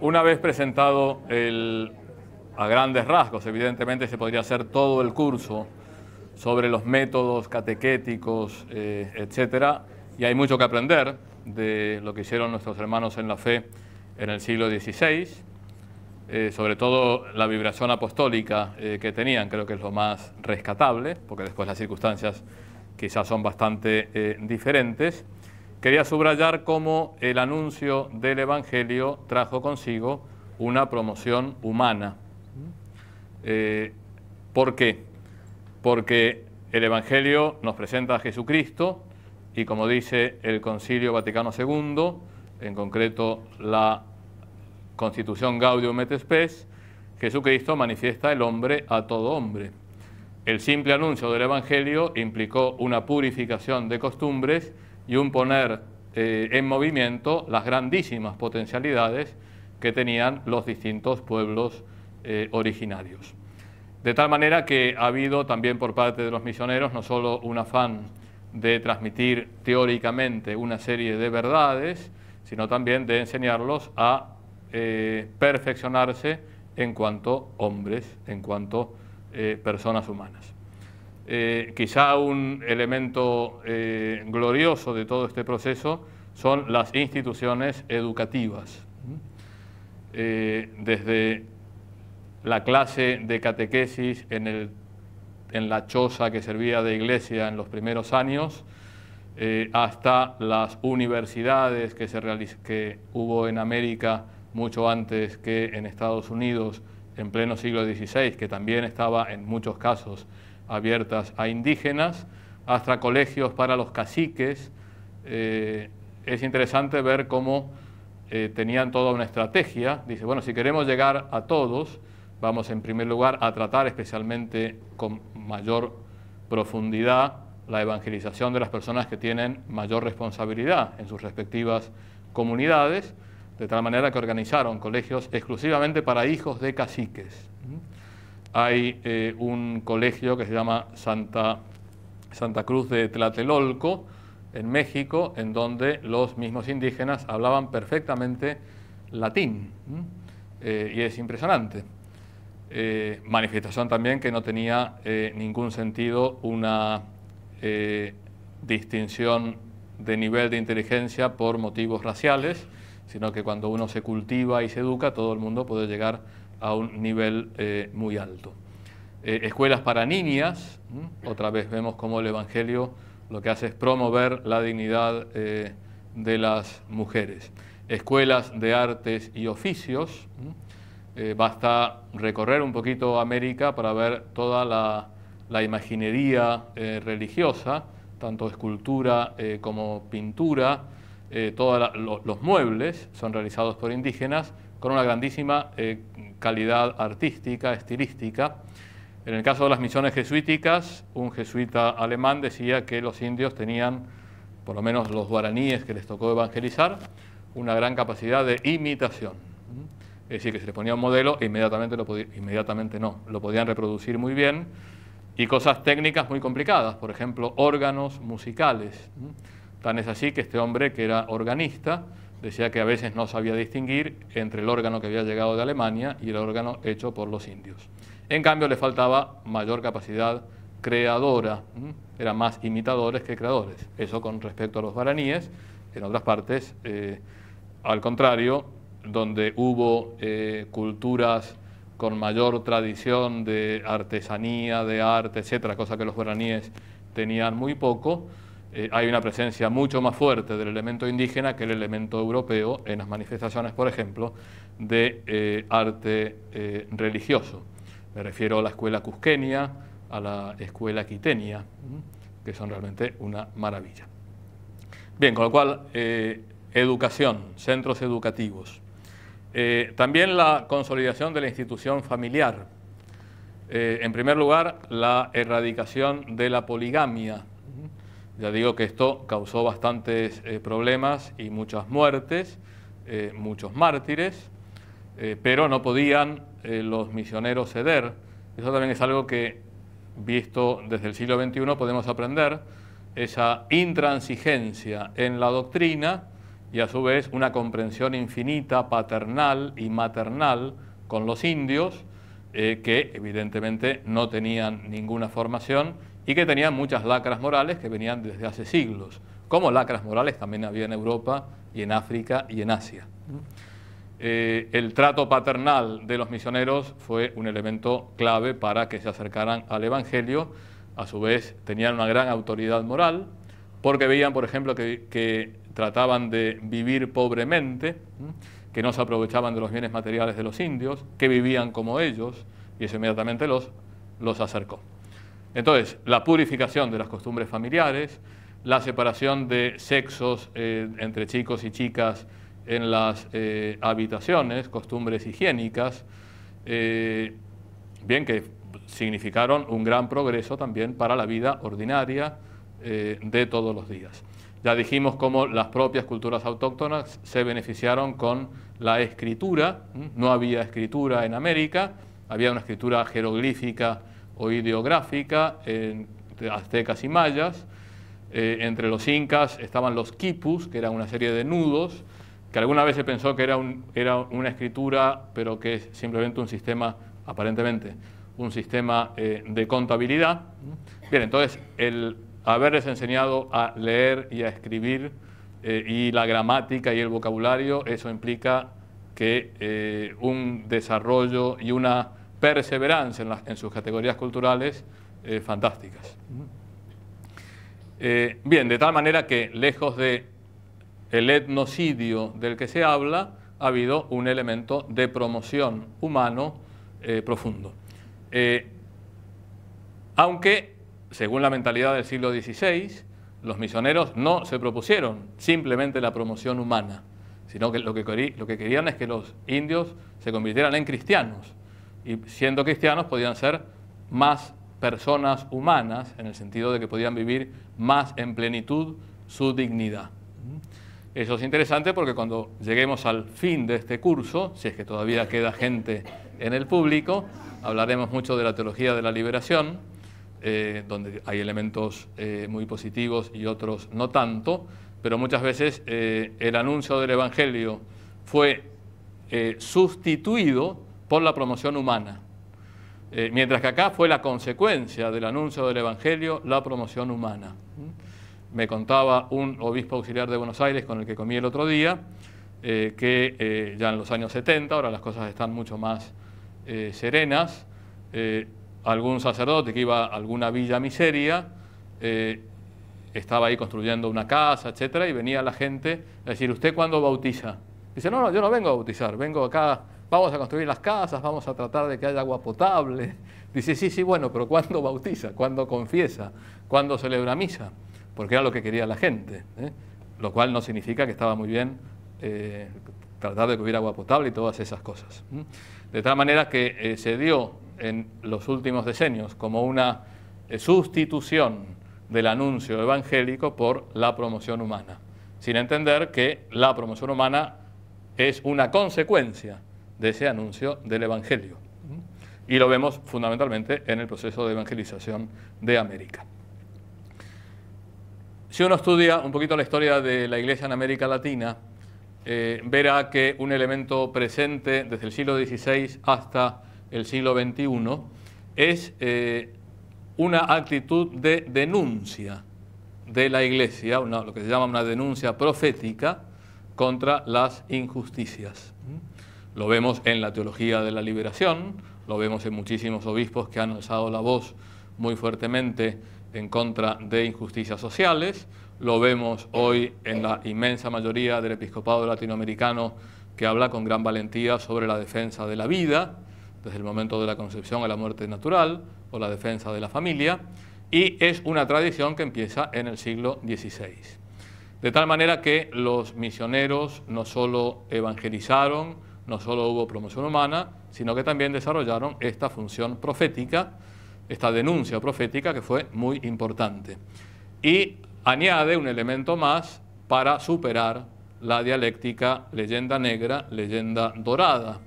Una vez presentado a grandes rasgos, evidentemente se podría hacer todo el curso sobre los métodos catequéticos, etcétera, y hay mucho que aprender de lo que hicieron nuestros hermanos en la fe en el siglo XVI, sobre todo la vibración apostólica que tenían, creo que es lo más rescatable, porque después las circunstancias quizás son bastante diferentes. Quería subrayar cómo el anuncio del Evangelio trajo consigo una promoción humana. ¿Por qué? Porque el Evangelio nos presenta a Jesucristo y, como dice el Concilio Vaticano II, en concreto la Constitución Gaudium et Spes, Jesucristo manifiesta el hombre a todo hombre. El simple anuncio del Evangelio implicó una purificación de costumbres y un poner en movimiento las grandísimas potencialidades que tenían los distintos pueblos originarios. De tal manera que ha habido también por parte de los misioneros no solo un afán de transmitir teóricamente una serie de verdades, sino también de enseñarlos a perfeccionarse en cuanto hombres, en cuanto personas humanas. Quizá un elemento glorioso de todo este proceso son las instituciones educativas. Desde la clase de catequesis en la choza que servía de iglesia en los primeros años, hasta las universidades que hubo en América mucho antes que en Estados Unidos, en pleno siglo XVI, que también estaba en muchos casos abiertas a indígenas, hasta colegios para los caciques. Es interesante ver cómo tenían toda una estrategia. Dice, bueno, si queremos llegar a todos, vamos en primer lugar a tratar especialmente con mayor profundidad la evangelización de las personas que tienen mayor responsabilidad en sus respectivas comunidades, de tal manera que organizaron colegios exclusivamente para hijos de caciques. Hay un colegio que se llama Santa Cruz de Tlatelolco, en México, en donde los mismos indígenas hablaban perfectamente latín, y es impresionante. Manifestación también que no tenía ningún sentido una distinción de nivel de inteligencia por motivos raciales, sino que cuando uno se cultiva y se educa, todo el mundo puede llegar a un nivel muy alto. Escuelas para niñas, otra vez vemos cómo el Evangelio lo que hace es promover la dignidad de las mujeres. Escuelas de artes y oficios, basta recorrer un poquito América para ver toda la imaginería religiosa, tanto escultura como pintura, todos los muebles son realizados por indígenas con una grandísima calidad artística, estilística. En el caso de las misiones jesuíticas, un jesuita alemán decía que los indios tenían, por lo menos los guaraníes que les tocó evangelizar, una gran capacidad de imitación. Es decir, que se les ponía un modelo e inmediatamente lo podían reproducir muy bien, y cosas técnicas muy complicadas, por ejemplo, órganos musicales. Tan es así que este hombre, que era organista, decía que a veces no sabía distinguir entre el órgano que había llegado de Alemania y el órgano hecho por los indios. En cambio, le faltaba mayor capacidad creadora, eran más imitadores que creadores. Eso con respecto a los guaraníes. En otras partes, al contrario, donde hubo culturas con mayor tradición de artesanía, de arte, etcétera, cosa que los guaraníes tenían muy poco, hay una presencia mucho más fuerte del elemento indígena que el elemento europeo en las manifestaciones, por ejemplo, de arte religioso. Me refiero a la escuela cusqueña, a la escuela quiteña, que son realmente una maravilla. Bien, con lo cual, educación, centros educativos. También la consolidación de la institución familiar. En primer lugar, la erradicación de la poligamia. Ya digo que esto causó bastantes problemas y muchas muertes, muchos mártires, pero no podían los misioneros ceder. Eso también es algo que, visto desde el siglo XXI, podemos aprender, esa intransigencia en la doctrina y a su vez una comprensión infinita, paternal y maternal con los indios, que evidentemente no tenían ninguna formación y que tenían muchas lacras morales que venían desde hace siglos, como lacras morales también había en Europa y en África y en Asia. El trato paternal de los misioneros fue un elemento clave para que se acercaran al Evangelio. A su vez tenían una gran autoridad moral, porque veían, por ejemplo, que trataban de vivir pobremente, que no se aprovechaban de los bienes materiales de los indios, que vivían como ellos, y eso inmediatamente los acercó. Entonces, la purificación de las costumbres familiares, la separación de sexos entre chicos y chicas en las habitaciones, costumbres higiénicas, bien que significaron un gran progreso también para la vida ordinaria de todos los días. Ya dijimos cómo las propias culturas autóctonas se beneficiaron con la escritura. No había escritura en América, había una escritura jeroglífica o ideográfica en aztecas y mayas. Entre los incas estaban los quipus, que eran una serie de nudos, que alguna vez se pensó que era una escritura, pero que es simplemente un sistema, aparentemente, un sistema de contabilidad. Bien, entonces, el haberles enseñado a leer y a escribir y la gramática y el vocabulario, eso implica que un desarrollo y una perseverancia en sus categorías culturales fantásticas. Bien, de tal manera que, lejos de el etnocidio del que se habla, ha habido un elemento de promoción humano profundo. Aunque, según la mentalidad del siglo XVI, los misioneros no se propusieron simplemente la promoción humana, sino que lo que querían es que los indios se convirtieran en cristianos, y siendo cristianos podían ser más personas humanas, en el sentido de que podían vivir más en plenitud su dignidad. Eso es interesante porque cuando lleguemos al fin de este curso, si es que todavía queda gente en el público, hablaremos mucho de la teología de la liberación, donde hay elementos muy positivos y otros no tanto, pero muchas veces el anuncio del Evangelio fue sustituido por la promoción humana, mientras que acá fue la consecuencia del anuncio del Evangelio la promoción humana. Me contaba un obispo auxiliar de Buenos Aires con el que comí el otro día, que ya en los años 70, ahora las cosas están mucho más serenas, algún sacerdote que iba a alguna villa miseria, estaba ahí construyendo una casa, etcétera, y venía la gente a decir: ¿usted cuándo bautiza? Dice: no, yo no vengo a bautizar, vengo acá, vamos a construir las casas, vamos a tratar de que haya agua potable. Dice: sí, bueno, pero ¿cuándo bautiza? ¿Cuándo confiesa? ¿Cuándo celebra misa? Porque era lo que quería la gente, lo cual no significa que estaba muy bien tratar de que hubiera agua potable y todas esas cosas. De tal manera que se dio en los últimos decenios como una sustitución del anuncio evangélico por la promoción humana, sin entender que la promoción humana es una consecuencia de ese anuncio del Evangelio. Y lo vemos fundamentalmente en el proceso de evangelización de América. Si uno estudia un poquito la historia de la Iglesia en América Latina, verá que un elemento presente desde el siglo XVI hasta el siglo XXI es una actitud de denuncia de la Iglesia, lo que se llama una denuncia profética contra las injusticias. Lo vemos en la teología de la liberación, lo vemos en muchísimos obispos que han alzado la voz muy fuertemente en contra de injusticias sociales, lo vemos hoy en la inmensa mayoría del episcopado latinoamericano, que habla con gran valentía sobre la defensa de la vida, desde el momento de la concepción a la muerte natural, o la defensa de la familia, y es una tradición que empieza en el siglo XVI. De tal manera que los misioneros no solo evangelizaron, no solo hubo promoción humana, sino que también desarrollaron esta función profética, esta denuncia profética, que fue muy importante. Y añade un elemento más para superar la dialéctica leyenda negra, leyenda dorada,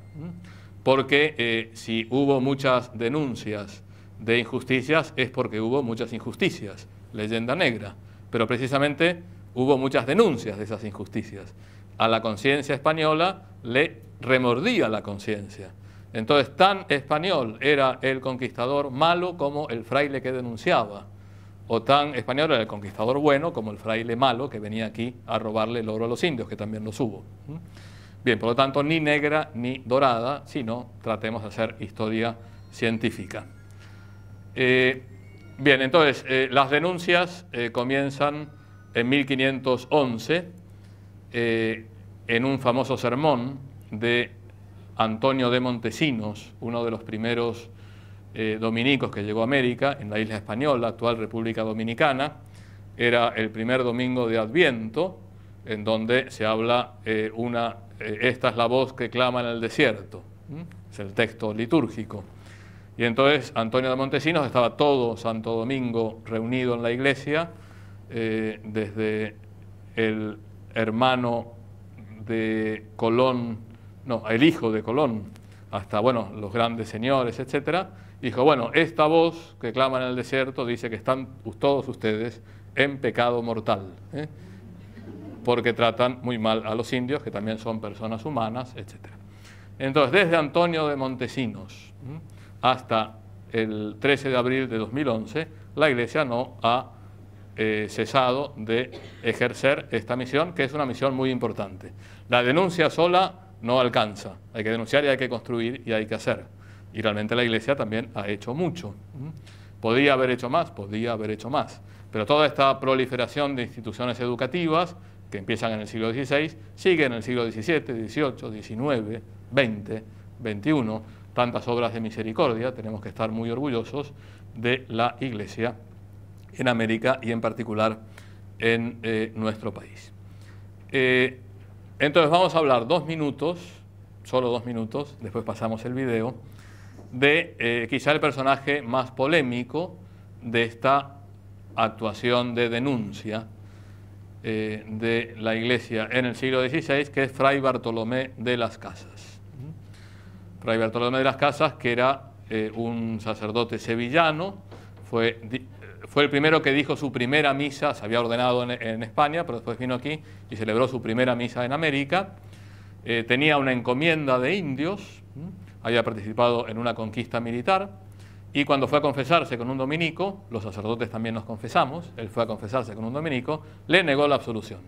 porque si hubo muchas denuncias de injusticias es porque hubo muchas injusticias, leyenda negra, pero precisamente hubo muchas denuncias de esas injusticias. a la conciencia española le remordía la conciencia. Entonces, tan español era el conquistador malo como el fraile que denunciaba, o tan español era el conquistador bueno como el fraile malo que venía aquí a robarle el oro a los indios, que también los hubo. Bien, por lo tanto, ni negra ni dorada, sino tratemos de hacer historia científica. Bien, entonces, las denuncias comienzan en 1511 en un famoso sermón de Antonio de Montesinos, uno de los primeros dominicos que llegó a América, en la isla española, actual República Dominicana. Era el primer domingo de Adviento, en donde se habla esta es la voz que clama en el desierto, es el texto litúrgico. Y entonces Antonio de Montesinos estaba todo Santo Domingo reunido en la iglesia, desde el hermano de Colón, no, el hijo de Colón, hasta, bueno, los grandes señores, etcétera. Dijo, bueno, esta voz que clama en el desierto dice que están todos ustedes en pecado mortal, porque tratan muy mal a los indios, que también son personas humanas, etcétera. Entonces, desde Antonio de Montesinos hasta el 13 de abril de 2011, la Iglesia no ha cesado de ejercer esta misión, que es una misión muy importante. La denuncia sola no alcanza, hay que denunciar y hay que construir y hay que hacer. Y realmente la Iglesia también ha hecho mucho. ¿Podía haber hecho más? Podía haber hecho más. Pero toda esta proliferación de instituciones educativas, que empiezan en el siglo XVI, sigue en el siglo XVII, XVIII, XIX, XX, XXI, tantas obras de misericordia. Tenemos que estar muy orgullosos de la Iglesia en América y en particular en nuestro país. Entonces vamos a hablar 2 minutos, solo 2 minutos, después pasamos el video, de quizá el personaje más polémico de esta actuación de denuncia de la Iglesia en el siglo XVI, que es Fray Bartolomé de las Casas. Fray Bartolomé de las Casas, que era un sacerdote sevillano, fue el primero que dijo su primera misa, se había ordenado en España, pero después vino aquí y celebró su primera misa en América. Tenía una encomienda de indios, había participado en una conquista militar, y cuando fue a confesarse con un dominico, los sacerdotes también nos confesamos, él fue a confesarse con un dominico, le negó la absolución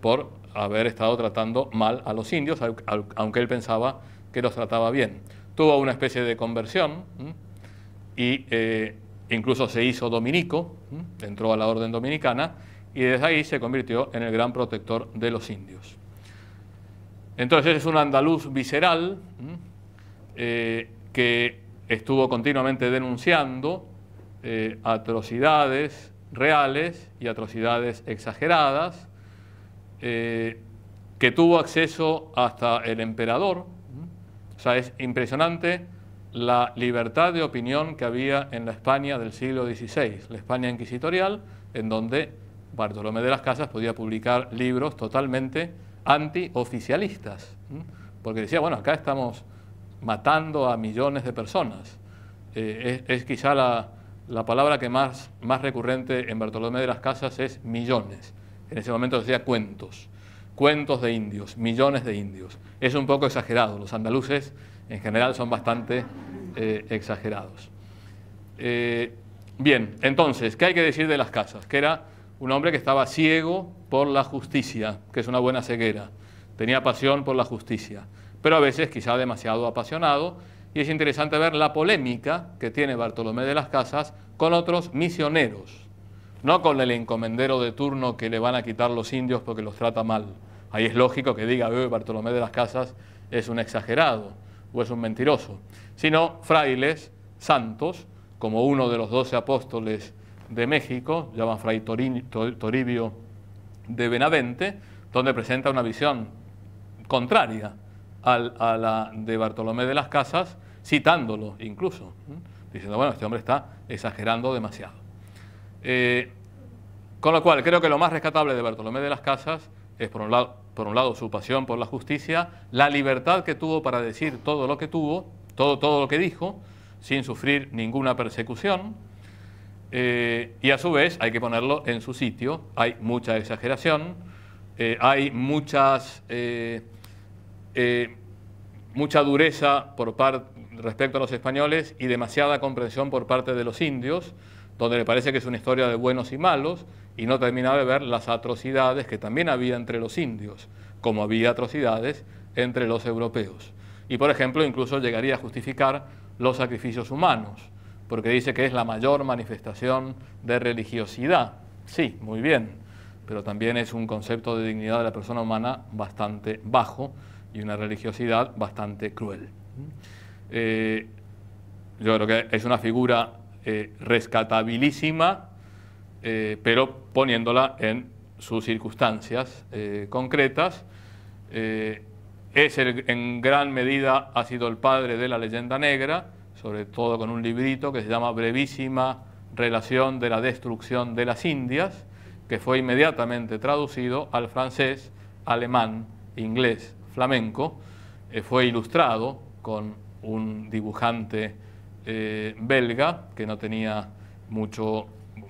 por haber estado tratando mal a los indios, aunque él pensaba que los trataba bien. Tuvo una especie de conversión y incluso se hizo dominico, entró a la orden dominicana y desde ahí se convirtió en el gran protector de los indios. Entonces es un andaluz visceral que estuvo continuamente denunciando atrocidades reales y atrocidades exageradas, que tuvo acceso hasta el emperador. O sea, es impresionante la libertad de opinión que había en la España del siglo XVI, la España inquisitorial, en donde Bartolomé de las Casas podía publicar libros totalmente antioficialistas, porque decía, bueno, acá estamos matando a millones de personas. Es quizá la palabra que más recurrente en Bartolomé de las Casas es millones. En ese momento decía cuentos de indios, millones de indios. Es un poco exagerado, los andaluces en general son bastante exagerados. Bien, entonces, ¿qué hay que decir de las Casas? Que era un hombre que estaba ciego por la justicia, que es una buena ceguera. Tenía pasión por la justicia, pero a veces quizá demasiado apasionado, y es interesante ver la polémica que tiene Bartolomé de las Casas con otros misioneros, no con el encomendero de turno que le van a quitar los indios porque los trata mal. Ahí es lógico que diga, Bartolomé de las Casas es un exagerado o es un mentiroso, sino frailes santos, como uno de los 12 apóstoles de México, llaman Fray Toribio de Benavente, donde presenta una visión contraria a la de Bartolomé de las Casas, citándolo incluso, diciendo, bueno, este hombre está exagerando demasiado. Con lo cual, creo que lo más rescatable de Bartolomé de las Casas es, por un lado, su pasión por la justicia, la libertad que tuvo para decir todo lo que tuvo, todo lo que dijo, sin sufrir ninguna persecución, y a su vez hay que ponerlo en su sitio. Hay mucha exageración, hay mucha dureza respecto a los españoles y demasiada comprensión por parte de los indios, donde le parece que es una historia de buenos y malos, y no termina de ver las atrocidades que también había entre los indios, como había atrocidades entre los europeos. Y, por ejemplo, incluso llegaría a justificar los sacrificios humanos, porque dice que es la mayor manifestación de religiosidad. Sí, muy bien, pero también es un concepto de dignidad de la persona humana bastante bajo y una religiosidad bastante cruel. Yo creo que es una figura rescatabilísima, pero poniéndola en sus circunstancias concretas. En gran medida ha sido el padre de la leyenda negra, sobre todo con un librito que se llama Brevísima relación de la destrucción de las Indias, que fue inmediatamente traducido al francés, alemán, inglés, flamenco. Fue ilustrado con un dibujante belga que no tenía mucho,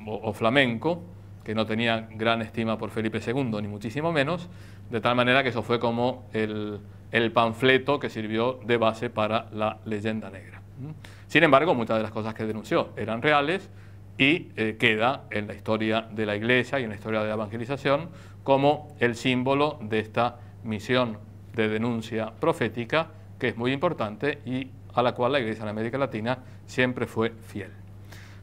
o flamenco, que no tenía gran estima por Felipe II, ni muchísimo menos, de tal manera que eso fue como el panfleto que sirvió de base para la leyenda negra. Sin embargo, muchas de las cosas que denunció eran reales y queda en la historia de la Iglesia y en la historia de la evangelización como el símbolo de esta misión de denuncia profética, que es muy importante y a la cual la Iglesia en América Latina siempre fue fiel.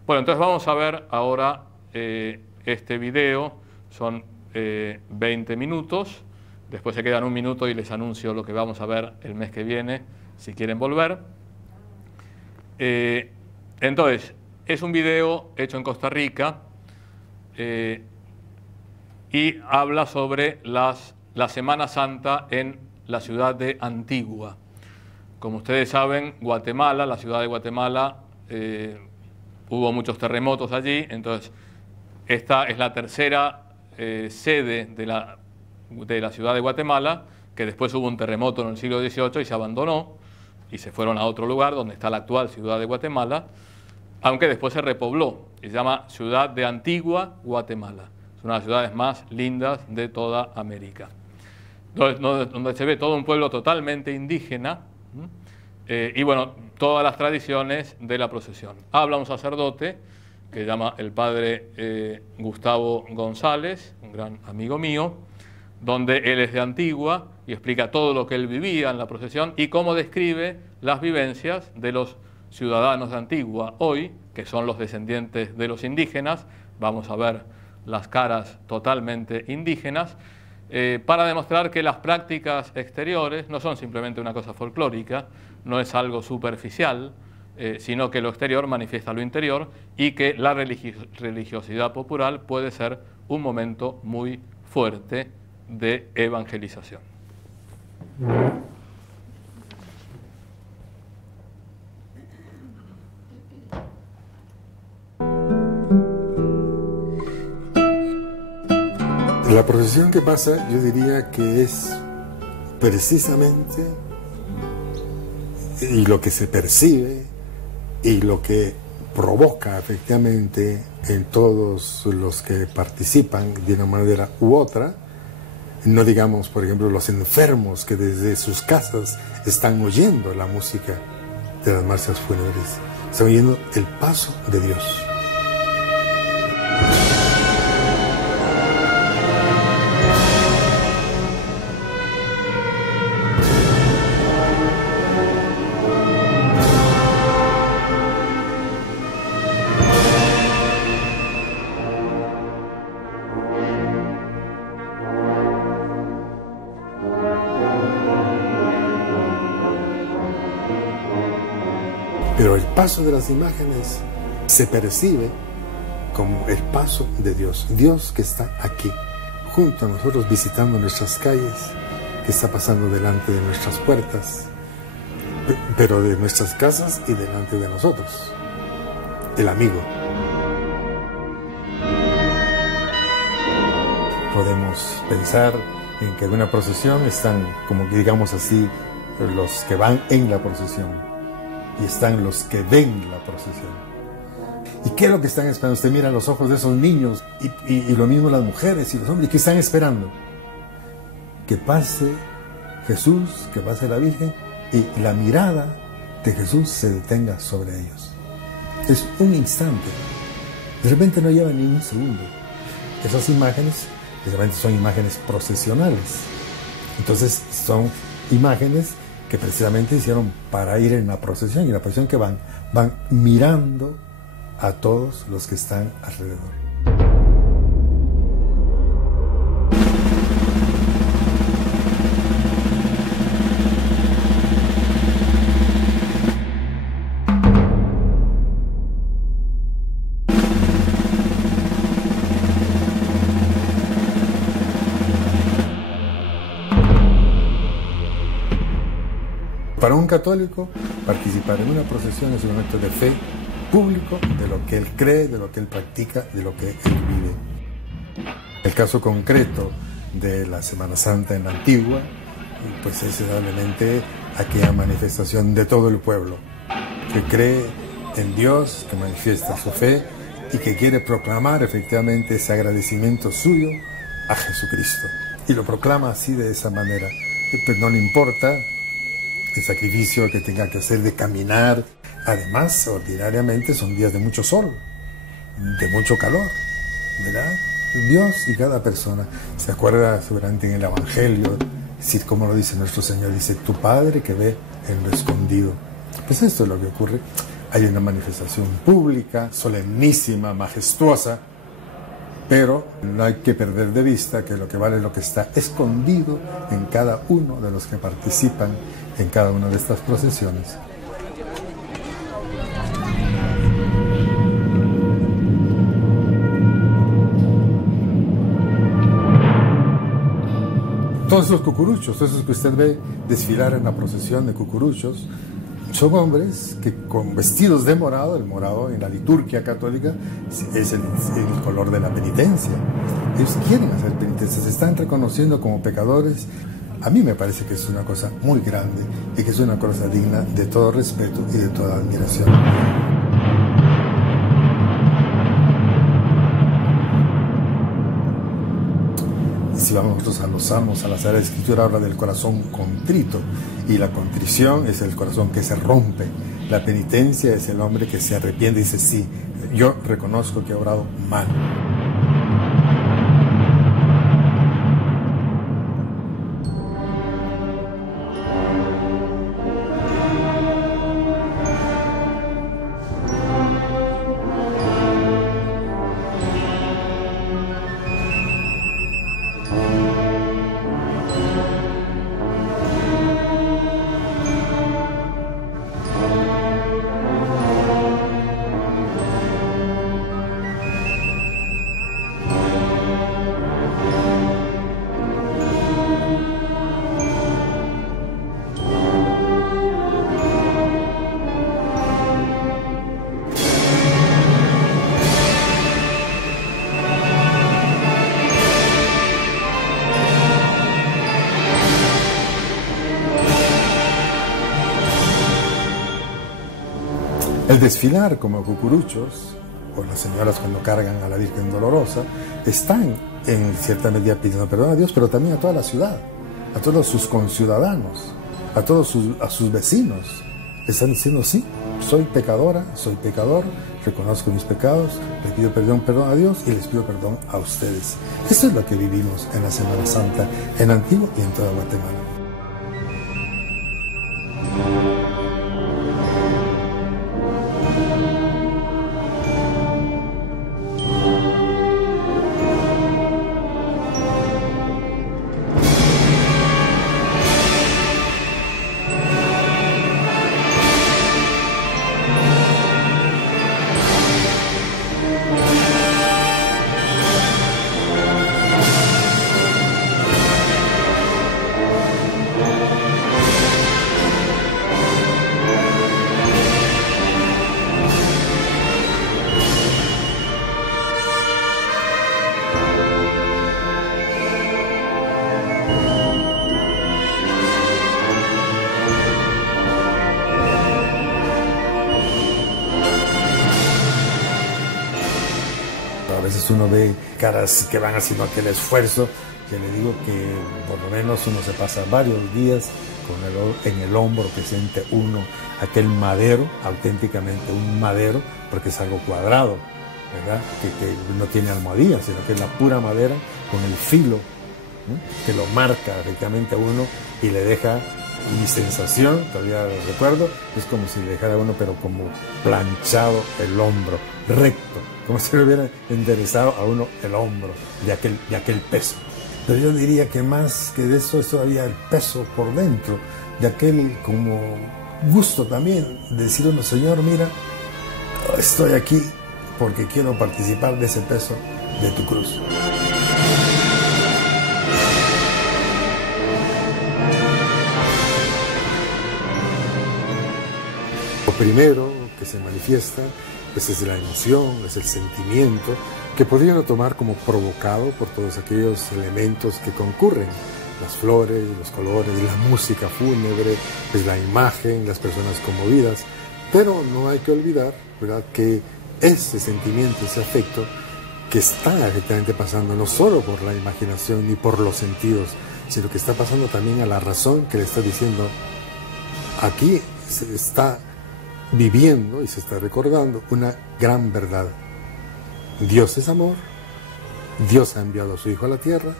Bueno, entonces vamos a ver ahora este video, son 20 minutos, después se quedan un minuto y les anuncio lo que vamos a ver el mes que viene, si quieren volver. Entonces, es un video hecho en Costa Rica y habla sobre la Semana Santa en la ciudad de Antigua. Como ustedes saben, Guatemala, la ciudad de Guatemala, hubo muchos terremotos allí, entonces esta es la tercera sede de la ciudad de Guatemala, que después hubo un terremoto en el siglo XVIII y se abandonó, y se fueron a otro lugar donde está la actual ciudad de Guatemala, aunque después se repobló, y se llama Ciudad de Antigua, Guatemala. Es una de las ciudades más lindas de toda América, donde se ve todo un pueblo totalmente indígena, y bueno, todas las tradiciones de la procesión. Habla un sacerdote que se llama el padre Gustavo González, un gran amigo mío, donde él es de Antigua y explica todo lo que él vivía en la procesión y cómo describe las vivencias de los ciudadanos de Antigua hoy, que son los descendientes de los indígenas. Vamos a ver las caras totalmente indígenas, para demostrar que las prácticas exteriores no son simplemente una cosa folclórica, no es algo superficial, sino que lo exterior manifiesta lo interior y que la religiosidad popular puede ser un momento muy fuerte de evangelización. La procesión que pasa, yo diría que es precisamente y lo que se percibe y lo que provoca efectivamente en todos los que participan de una manera u otra, no digamos, por ejemplo, los enfermos que desde sus casas están oyendo la música de las marchas fúnebres, están oyendo el paso de Dios. Pero el paso de las imágenes se percibe como el paso de Dios. Dios que está aquí, junto a nosotros, visitando nuestras calles, que está pasando delante de nuestras puertas, pero de nuestras casas y delante de nosotros. El amigo. Podemos pensar en que en una procesión están, como que digamos así, los que van en la procesión. Y están los que ven la procesión. ¿Y qué es lo que están esperando? Usted mira los ojos de esos niños y lo mismo las mujeres y los hombres. ¿Qué están esperando? que pase Jesús, que pase la Virgen, y la mirada de Jesús se detenga sobre ellos. Es un instante. De repente no lleva ni un segundo. Esas imágenes, precisamente son imágenes procesionales. Entonces son imágenes que precisamente hicieron para ir en la procesión, y la procesión que van mirando a todos los que están alrededor. Para un católico, participar en una procesión es un acto de fe público de lo que él cree, de lo que él practica, de lo que él vive. El caso concreto de la Semana Santa en la Antigua, pues es realmente aquella manifestación de todo el pueblo que cree en Dios, que manifiesta su fe y que quiere proclamar efectivamente ese agradecimiento suyo a Jesucristo. Y lo proclama así, de esa manera. Pues no le importa el sacrificio que tenga que hacer de caminar. Además, ordinariamente son días de mucho sol, de mucho calor, ¿verdad? Dios y cada persona. ¿Se acuerda seguramente en el Evangelio? Decir, como lo dice nuestro Señor, dice, tu Padre que ve en lo escondido. Pues esto es lo que ocurre. Hay una manifestación pública, solemnísima, majestuosa, pero no hay que perder de vista que lo que vale es lo que está escondido en cada uno de los que participan en cada una de estas procesiones. Todos esos cucuruchos, todos esos que usted ve desfilar en la procesión de cucuruchos, son hombres que con vestidos de morado, el morado en la liturgia católica es el color de la penitencia. Ellos quieren hacer penitencia, se están reconociendo como pecadores. A mí me parece que es una cosa muy grande y que es una cosa digna de todo respeto y de toda admiración. Si vamos nosotros a los Salmos, a la Sagrada Escritura habla del corazón contrito, y la contrición es el corazón que se rompe. La penitencia es el hombre que se arrepiente y dice, sí, yo reconozco que he obrado mal. El desfilar como cucuruchos, o las señoras cuando cargan a la Virgen Dolorosa, están en cierta medida pidiendo perdón a Dios, pero también a toda la ciudad, a todos sus conciudadanos, a todos sus vecinos. Están diciendo, sí, soy pecadora, soy pecador, reconozco mis pecados, les pido perdón a Dios y les pido perdón a ustedes. Eso es lo que vivimos en la Semana Santa, en Antigua y en toda Guatemala. A veces uno ve caras que van haciendo aquel esfuerzo Ya le digo que por lo menos uno se pasa varios días en el hombro que siente uno aquel madero, auténticamente un madero, porque es algo cuadrado, ¿verdad? Que no tiene almohadilla, sino que es la pura madera con el filo, ¿no?, que lo marca efectivamente a uno y le deja, mi sensación, todavía lo recuerdo, es como si le dejara a uno, pero como planchado el hombro, recto, como si le hubiera enderezado a uno el hombro de aquel peso. Pero yo diría que más que de eso es todavía el peso por dentro, de aquel como gusto también de decir uno, Señor, mira, estoy aquí porque quiero participar de ese peso de tu cruz. Lo primero que se manifiesta pues es la emoción, es el sentimiento, que podrían tomar como provocado por todos aquellos elementos que concurren, las flores, los colores, la música fúnebre, pues la imagen, las personas conmovidas, pero no hay que olvidar, ¿verdad?, que ese sentimiento, ese afecto que está efectivamente pasando no solo por la imaginación ni por los sentidos, sino que está pasando también a la razón, que le está diciendo, aquí se está viviendo y se está recordando una gran verdad. Dios es amor, Dios ha enviado a su Hijo a la tierra,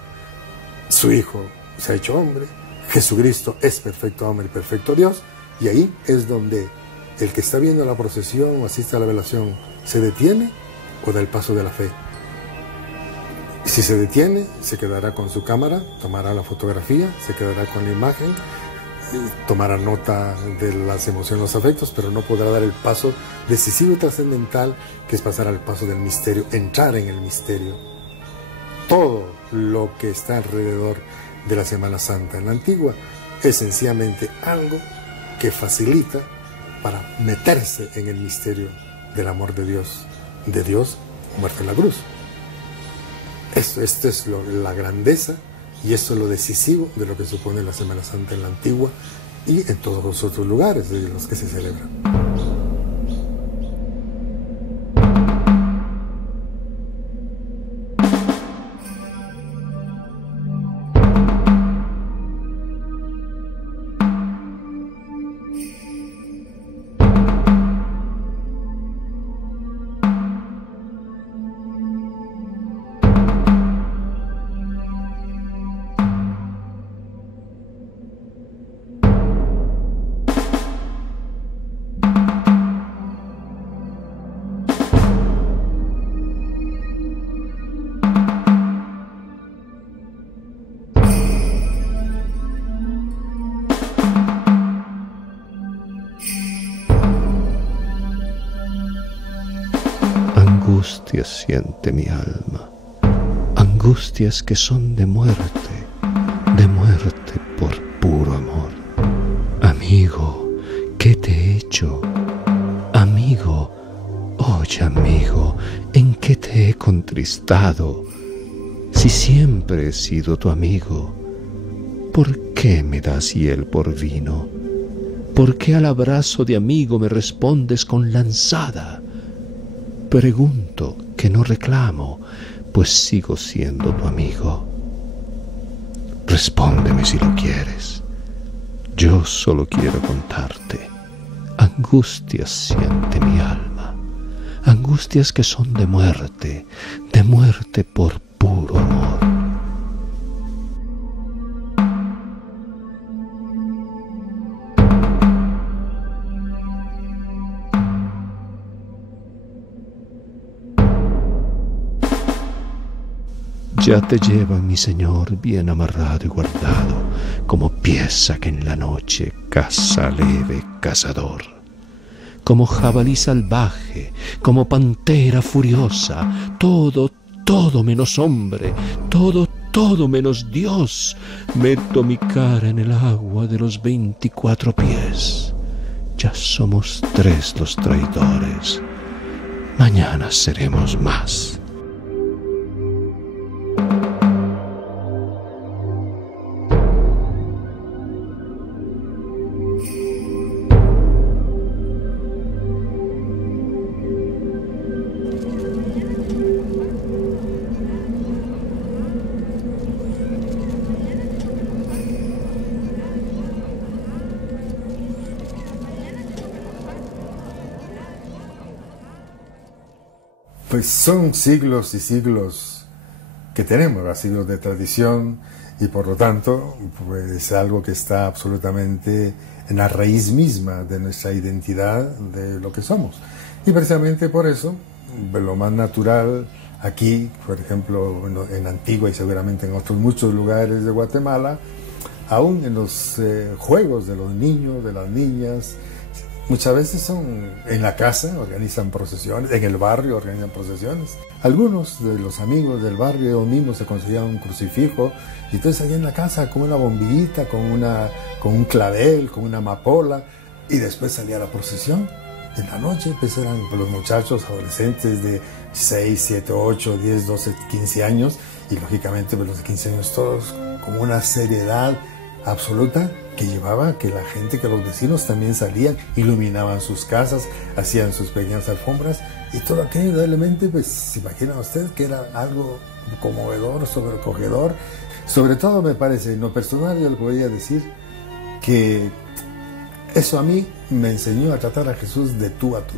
su Hijo se ha hecho hombre, Jesucristo es perfecto hombre y perfecto Dios, y ahí es donde el que está viendo la procesión o asiste a la velación se detiene o da el paso de la fe. Si se detiene, se quedará con su cámara, tomará la fotografía, se quedará con la imagen, tomará nota de las emociones, los afectos, pero no podrá dar el paso decisivo y trascendental, que es pasar al paso del misterio, entrar en el misterio. Todo lo que está alrededor de la Semana Santa en la Antigua es sencillamente algo que facilita para meterse en el misterio del amor de Dios muerto en la cruz. Esto es la grandeza, y esto es lo decisivo de lo que supone la Semana Santa en la Antigua y en todos los otros lugares de los que se celebran. Angustias siente mi alma, angustias que son de muerte por puro amor. Amigo, ¿qué te he hecho? Amigo, oye amigo, ¿en qué te he contristado? Si siempre he sido tu amigo, ¿por qué me das hiel por vino? ¿Por qué al abrazo de amigo me respondes con lanzada? Pregunto, que no reclamo, pues sigo siendo tu amigo. Respóndeme si lo quieres. Yo solo quiero contarte. Angustias siente mi alma, angustias que son de muerte por puro amor. Ya te llevan, mi Señor, bien amarrado y guardado, como pieza que en la noche caza leve cazador. Como jabalí salvaje, como pantera furiosa, todo menos hombre, todo menos Dios, meto mi cara en el agua de los 24 pies. Ya somos 3 los traidores, mañana seremos más. Pues son siglos y siglos que tenemos, siglos de tradición, y por lo tanto, pues algo que está absolutamente en la raíz misma de nuestra identidad, de lo que somos. Y precisamente por eso, lo más natural aquí, por ejemplo, en Antigua y seguramente en otros muchos lugares de Guatemala, aún en los juegos de los niños, de las niñas, muchas veces son en la casa, organizan procesiones, en el barrio organizan procesiones. Algunos de los amigos del barrio mismos se conseguían un crucifijo, y entonces allá en la casa con una bombillita, con un clavel, con una amapola, y después salía la procesión. En la noche pues eran los muchachos adolescentes de 6, 7, 8, 10, 12, 15 años, y lógicamente pues los de 15 años todos con una seriedad absoluta que llevaba a que la gente, que los vecinos también salían, iluminaban sus casas, hacían sus pequeñas alfombras, y todo aquello realmente, pues se imagina usted que era algo conmovedor, sobrecogedor. Sobre todo me parece, en lo personal yo le podría decir que eso a mí me enseñó a tratar a Jesús de tú a tú.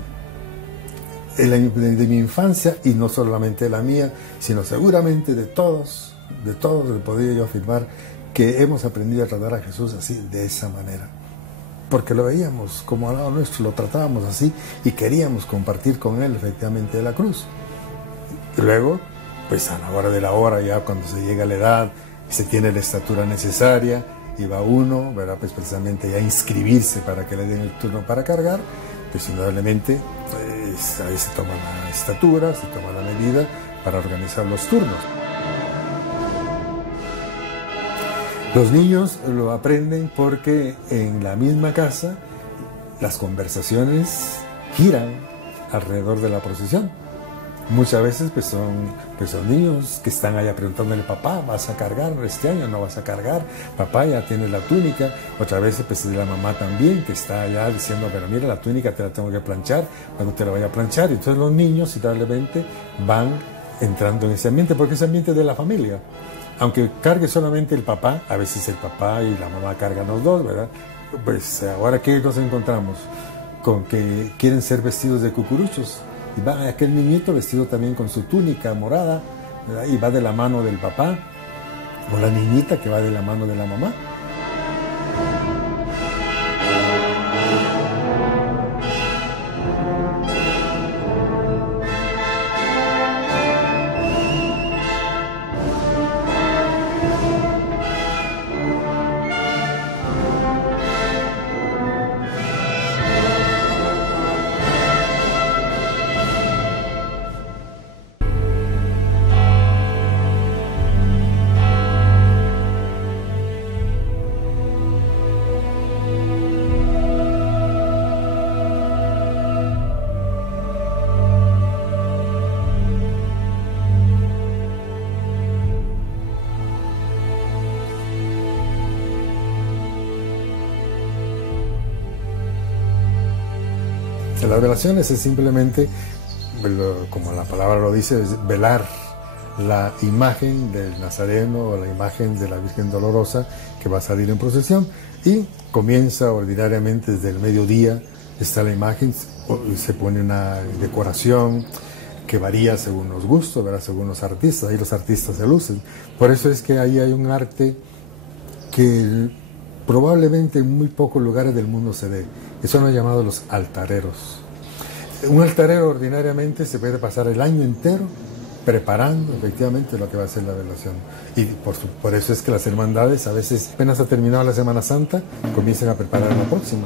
De mi infancia, y no solamente la mía, sino seguramente de todos le podría yo afirmar que hemos aprendido a tratar a Jesús así, de esa manera. Porque lo veíamos como al lado nuestro, lo tratábamos así y queríamos compartir con Él efectivamente la cruz. Y luego, pues a la hora de la hora, ya cuando se llega a la edad y se tiene la estatura necesaria, y va uno, ¿verdad? Pues precisamente ya a inscribirse para que le den el turno para cargar, pues indudablemente pues, ahí se toma la estatura, se toma la medida para organizar los turnos. Los niños lo aprenden porque en la misma casa las conversaciones giran alrededor de la procesión. Muchas veces pues son niños que están allá preguntándole: papá, ¿vas a cargar este año? ¿No vas a cargar? Papá, ya tienes la túnica. Otras veces pues es la mamá también que está allá diciendo: pero mira, la túnica te la tengo que planchar, cuando te la vaya a planchar. Y entonces los niños indudablemente van entrando en ese ambiente, porque es ambiente de la familia. Aunque cargue solamente el papá, a veces el papá y la mamá cargan los dos, ¿verdad? Pues ahora que nos encontramos con que quieren ser vestidos de cucuruchos, y va aquel niñito vestido también con su túnica morada, ¿verdad? Y va de la mano del papá, o la niñita que va de la mano de la mamá. Las velaciones es simplemente, como la palabra lo dice, es velar la imagen del Nazareno o la imagen de la Virgen Dolorosa que va a salir en procesión, y comienza ordinariamente desde el mediodía. Está la imagen, se pone una decoración que varía según los gustos, ¿verdad? Según los artistas, ahí los artistas se lucen. Por eso es que ahí hay un arte que probablemente en muy pocos lugares del mundo se ve, que son los llamados los altareros. Un altarero ordinariamente se puede pasar el año entero preparando efectivamente lo que va a ser la velación. Y por eso es que las hermandades a veces, apenas ha terminado la Semana Santa, comienzan a preparar la próxima.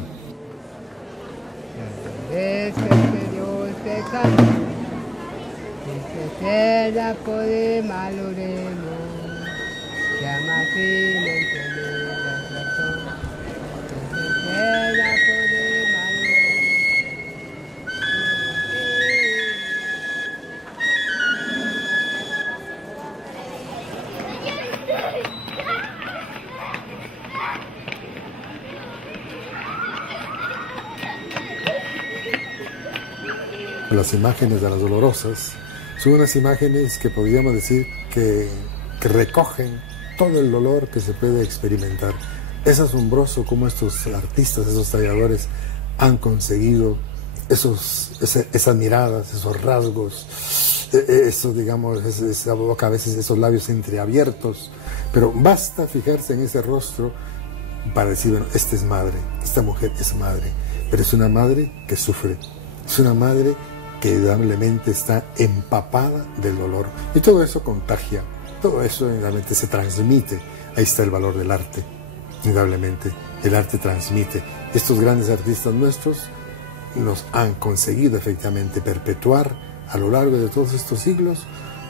Las imágenes de las dolorosas son unas imágenes que podríamos decir que recogen todo el dolor que se puede experimentar. Es asombroso cómo estos artistas, esos talladores han conseguido esas miradas, esos rasgos, eso, digamos, esa boca, a veces esos labios entreabiertos, pero basta fijarse en ese rostro para decir, bueno, esta es madre, esta mujer es madre, pero es una madre que sufre, es una madre que indudablemente está empapada del dolor, y todo eso contagia, todo eso indudablemente se transmite. Ahí está el valor del arte, indudablemente, el arte transmite. Estos grandes artistas nuestros nos han conseguido efectivamente perpetuar a lo largo de todos estos siglos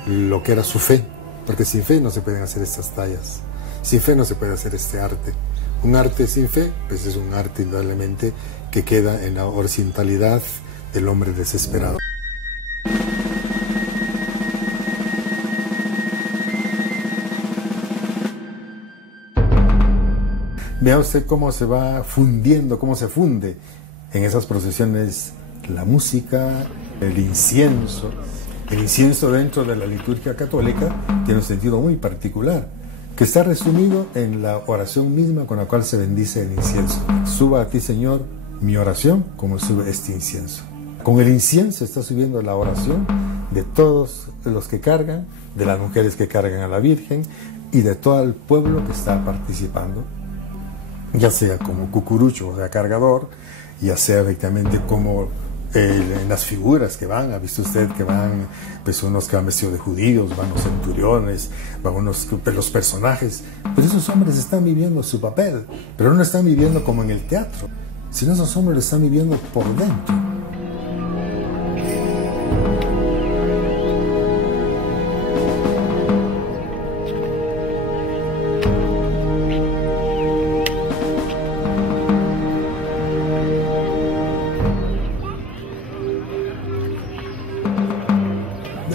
lo que era su fe, porque sin fe no se pueden hacer estas tallas, sin fe no se puede hacer este arte. Un arte sin fe, pues es un arte indudablemente que queda en la horizontalidad del hombre desesperado. Vea usted cómo se va fundiendo, cómo se funde en esas procesiones la música, el incienso. El incienso dentro de la liturgia católica tiene un sentido muy particular, que está resumido en la oración misma con la cual se bendice el incienso. Suba a ti, Señor, mi oración, como sube este incienso. Con el incienso está subiendo la oración de todos los que cargan, de las mujeres que cargan a la Virgen y de todo el pueblo que está participando, ya sea como cucurucho, o sea, cargador, ya sea efectivamente como en las figuras que van, ha visto usted que van, pues unos que van vestidos de judíos, van los centuriones, van los personajes, pues esos hombres están viviendo su papel, pero no están viviendo como en el teatro, sino esos hombres lo están viviendo por dentro.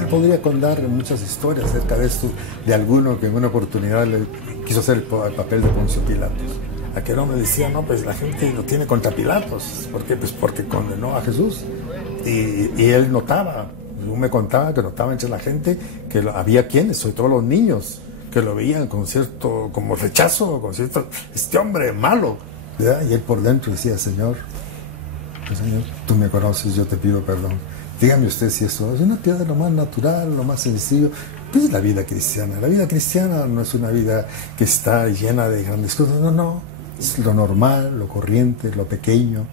Podría contar muchas historias acerca de esto, de alguno que en una oportunidad le quiso hacer el papel de Poncio Pilatos. Aquel hombre decía, no, pues la gente lo tiene contra Pilatos. ¿Por qué? Pues porque condenó a Jesús. Y él notaba, me contaba que notaba entre la gente que había quienes, sobre todo los niños, que lo veían con cierto, como rechazo, con cierto, este hombre malo, ¿verdad? Y él por dentro decía, Señor, tú me conoces, yo te pido perdón. Dígame usted si eso es una piedra lo más natural, lo más sencillo. Pues es la vida cristiana. La vida cristiana no es una vida que está llena de grandes cosas, no. Es lo normal, lo corriente, lo pequeño.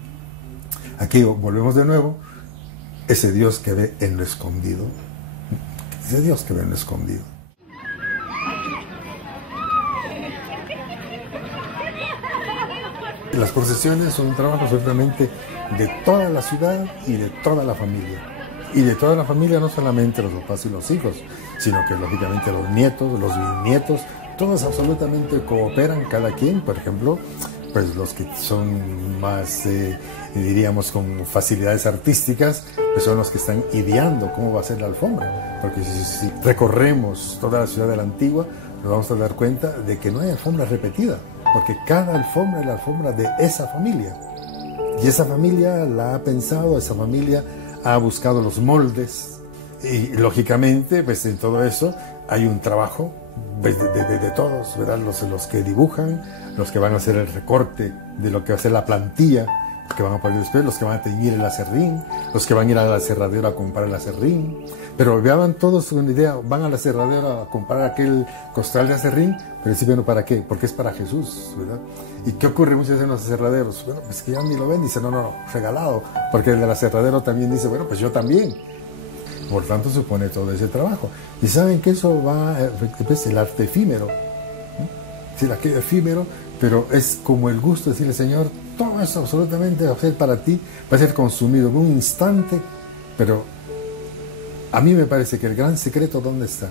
Aquí volvemos de nuevo. Ese Dios que ve en lo escondido. Ese Dios que ve en lo escondido. Las procesiones son un trabajo absolutamente de toda la ciudad y de toda la familia. Y de toda la familia, no solamente los papás y los hijos, sino que lógicamente los nietos, los bisnietos, todos absolutamente cooperan, cada quien, por ejemplo, pues los que son más, diríamos, con facilidades artísticas, pues son los que están ideando cómo va a ser la alfombra. Porque si recorremos toda la ciudad de la Antigua, nos vamos a dar cuenta de que no hay alfombra repetida, porque cada alfombra es la alfombra de esa familia. Y esa familia la ha pensado, esa familia ha buscado los moldes y lógicamente pues en todo eso hay un trabajo de todos, ¿verdad? Los que dibujan, los que van a hacer el recorte de lo que va a ser la plantilla que van a poner después, los que van a teñir el aserrín, los que van a ir a la aserradero a comprar el aserrín, pero vean todos una idea, van a la aserradero a comprar aquel costal de aserrín, pero sí, bueno, ¿para qué? Porque es para Jesús, ¿verdad? ¿Y qué ocurre muchas veces en los aserraderos? Bueno, pues que ya ni lo ven, dice, no, regalado, porque el del aserradero también dice, bueno, pues yo también. Por tanto, supone todo ese trabajo. Y saben que eso va, pues, el arte efímero, sí, el arte efímero, pero es como el gusto de decirle, Señor, todo eso absolutamente va a ser para ti, va a ser consumido en un instante, pero a mí me parece que el gran secreto, ¿dónde está?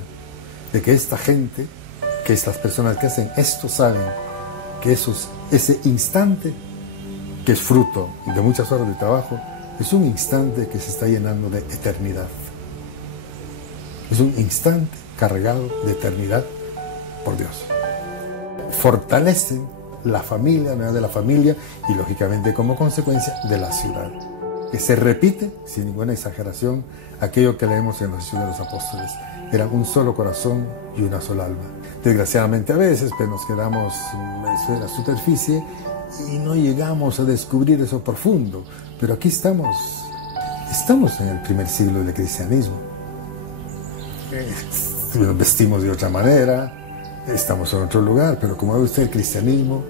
De que esta gente, que estas personas que hacen esto saben que ese instante, que es fruto de muchas horas de trabajo, es un instante que se está llenando de eternidad. Es un instante cargado de eternidad por Dios. Fortalecen la familia, la unidad de la familia y lógicamente como consecuencia de la ciudad. Que se repite, sin ninguna exageración, aquello que leemos en los Hechos de los Apóstoles. Era un solo corazón y una sola alma. Desgraciadamente a veces pues, nos quedamos en la superficie y no llegamos a descubrir eso profundo. Pero aquí estamos en el primer siglo del cristianismo. nos vestimos de otra manera, estamos en otro lugar, pero como ve usted, el cristianismo,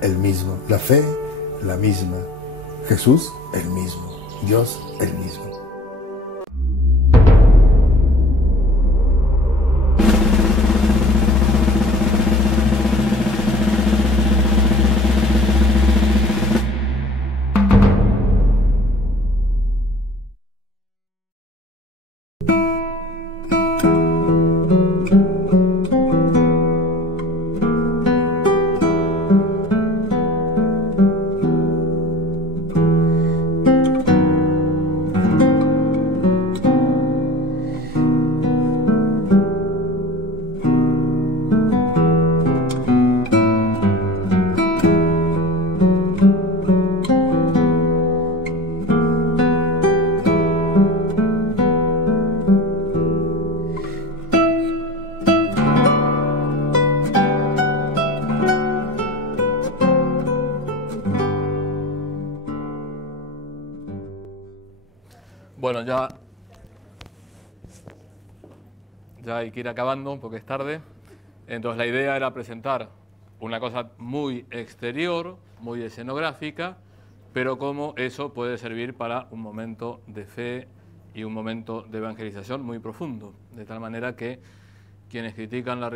el mismo, la fe, la misma, Jesús, el mismo, Dios, el mismo. Bueno, ya hay que ir acabando porque es tarde. Entonces la idea era presentar una cosa muy exterior, muy escenográfica, pero cómo eso puede servir para un momento de fe y un momento de evangelización muy profundo. De tal manera que quienes critican la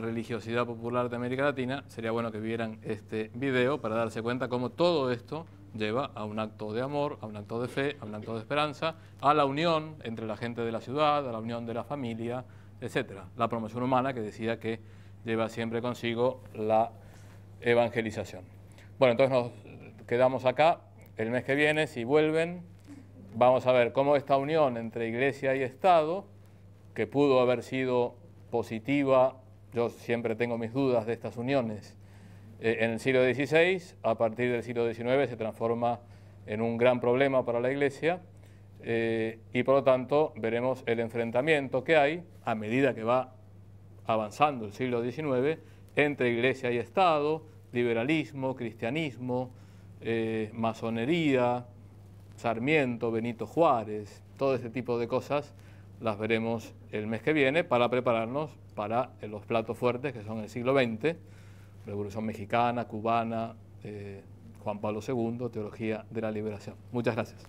religiosidad popular de América Latina, sería bueno que vieran este video para darse cuenta cómo todo esto lleva a un acto de amor, a un acto de fe, a un acto de esperanza, a la unión entre la gente de la ciudad, a la unión de la familia, etcétera. La promoción humana, que decía que lleva siempre consigo la evangelización. Bueno, entonces nos quedamos acá. El mes que viene, si vuelven, vamos a ver cómo esta unión entre Iglesia y Estado, que pudo haber sido positiva, yo siempre tengo mis dudas de estas uniones, en el siglo XVI, a partir del siglo XIX se transforma en un gran problema para la Iglesia y por lo tanto veremos el enfrentamiento que hay a medida que va avanzando el siglo XIX entre Iglesia y Estado, liberalismo, cristianismo, masonería, Sarmiento, Benito Juárez, todo ese tipo de cosas las veremos el mes que viene para prepararnos para los platos fuertes que son el siglo XX, Revolución Mexicana, Cubana, Juan Pablo II, Teología de la Liberación. Muchas gracias.